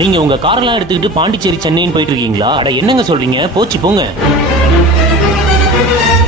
நீங்க உங்க காரெல்லாம் எடுத்துக்கிட்டு பாண்டிச்சேரி சென்னைன்னு போயிட்டு இருக்கீங்களா? அட என்னங்க சொல்றீங்க, போச்சு போங்க.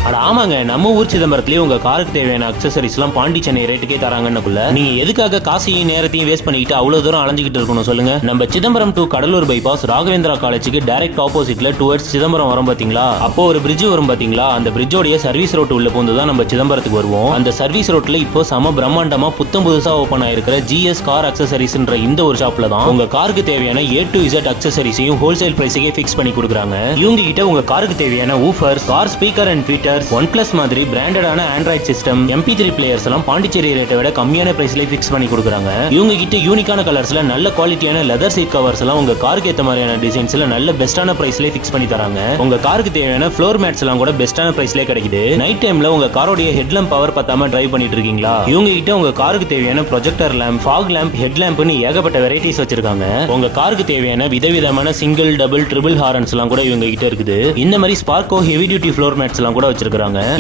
அட ஆமாங்க, நம்ம ஊர் சிதம்பரத்திலேயே உங்க காருக்கு தேவையான அக்சசரிஸ் எல்லாம் பாண்டி சென்னை ரேட்டுக்கே தராங்கன்னுக்குள்ள நீங்க எதுக்காக காசையும் நேரத்தையும் வேஸ்ட் பண்ணிக்கிட்டு அவ்வளவு தூரம் அலைஞ்சிக்கிட்டு இருக்கணும் சொல்லுங்க. நம்ம சிதம்பரம் டு கடலூர் பைபாஸ் ராகவேந்திரா காலேஜுக்கு டைரக்ட் ஆப்போசிட்ல டுவர்ட்ஸ் சிதம்பரம் வரும் பாத்தீங்களா? அப்போ ஒரு பிரிட்ஜ் வரும் பாத்தீங்களா? அந்த பிரிட்ஜோடைய சர்வீஸ் ரோட் உள்ள போந்து தான் நம்ம சிதம்பரத்துக்கு வருவோம். அந்த சர்வீஸ் ரோட்ல இப்போ சம பிரம்மாண்டமா புத்தம் புதுசா ஓபன் ஆயிருக்கிற ஜிஎஸ் கார் அக்சசரிஸ்ன்ற இந்த ஒரு ஷாப்ல தான் உங்க காருக்கு தேவையான A to Z அக்சசரிஸையும் ஹோல்சேல் பிரைஸுக்கே ஃபிக்ஸ் பண்ணி கொடுக்குறாங்க. இவங்க கிட்ட உங்க காருக்கு தேவையான ஊஃபர், கார் ஸ்பீக்கர் அண்ட் ஃபீட்டர்ஸ், OnePlus மாதிரி பிராண்டடான ஆண்ட்ராய்ட் சிஸ்டம், MP3 பிளேயர்ஸ் எல்லாம் பாண்டிச்சேரி ரேட்டை விட கம்மியான பிரைஸ்ல ஃபிக்ஸ் பண்ணி கொடுக்குறாங்க. இவங்க கிட்ட யூனிக்கான கலர்ஸ்ல நல்ல குவாலிட்டியான லெதர் சீட் கவர்ஸ் எல்லாம் உங்க காருக்கு ஏத்த மாதிரியான டிசைன்ஸ்ல நல்ல பெஸ்டான பிரைஸ்ல ஃபிக்ஸ் பண்ணி தராங்க. உங்க காருக்கு தேவையான ஃப்ளோர் மேட்ஸ் எல்லாம் கூட பெஸ்டான பிரைஸ்ல கிடைக்குது. நைட் டைம்ல உங்க காரோட ஹெட்லாம்ப் பவர் பத்தாம டிரைவ் பண்ணிட்டு இருக்கீங்களா? இவங்க கிட்ட உங்க காருக்கு தேவையான projector lamp, fog lamp, head லேம்ப்னு ஏகப்பட்ட வெரைட்டிஸ் வச்சிருக்காங்க. உங்க காருக்கு தேவையான விதவிதமான சிங்கிள், டபுள், ட்ரிபிள் ஹாரன்ஸ் எல்லாம் கூட இவங்க கிட்ட இருக்குது. இந்த மாதிரி Sparco heavy duty floor mats எல்லாம் கூட வச்சிருக்காங்க.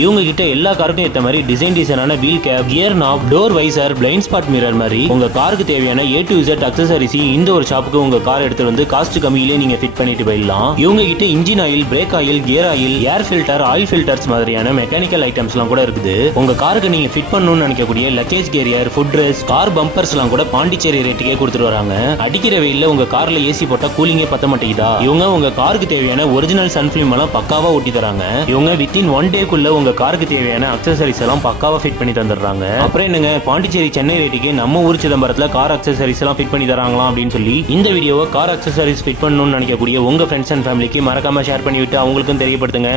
இவங்க கிட்ட எல்லா காருக்கும் ஏத்த மாதிரி டிசைனான wheel cap, gear knob, door visor, blind spot mirror மாதிரி உங்க காருக்கு தேவையான A to Z அக்சசரிஸ் இந்த ஒரு ஷாப்புக்கு உங்க கார் எடுத்து வந்து காஸ்ட் கம்மியிலே நீங்க ஃபிட் பண்ணிட்டு போயிடலாம். இவங்க கிட்ட engine oil, brake oil, gear oil, air filter, oil filters மாதிரியான மெக்கானிக்கல் ஐட்டம்ஸ் எல்லாம் கூட இருக்குது. உங்க காருக்கு நீங்க ஃபிட் பண்ணணும்னு நினைக்கக்கூடிய luggage carrier, foot rest, car bumpers எல்லாம் கூட பாண்டிச்சேரி ரேட்டுக்கே கொடுத்துட்டு வராங்க. அடிக்கிற வெயில்ல உங்க கார்ல ஏசி போட்டா கூலிங்கே பத்த மாட்டேங்குதா? இவங்க உங்க காருக்கு தேவையான ஒரிஜினல் சன் ஃபிலிம் எல்லாம் பக்காவா ஒட்டி தராங்க. இவங்க வித்தின் 1 டேக்குள்ள உங்க காருக்கு தேவையான அக்சசரிஸ் எல்லாம் பக்காவா ஃபிட் பண்ணி தந்துடுறாங்க. அப்புறம் என்னங்க, பாண்டிச்சேரி சென்னை ரேட்டுக்கு நம்ம ஊர் சிதம்பரத்துல கார் அக்சசரிஸ் எல்லாம் ஃபிட் பண்ணி தராங்களா அப்படின்னு சொல்லி இந்த வீடியோவை கார் அக்சசரிஸ் ஃபிட் பண்ணணும்னு நினைக்கக்கூடிய உங்க ஃப்ரெண்ட்ஸ் அண்ட் ஃபேமிலிக்கு மறக்காம ஷேர் பண்ணிவிட்டு அவங்களுக்கும் தெரியப்படுத்துங்க.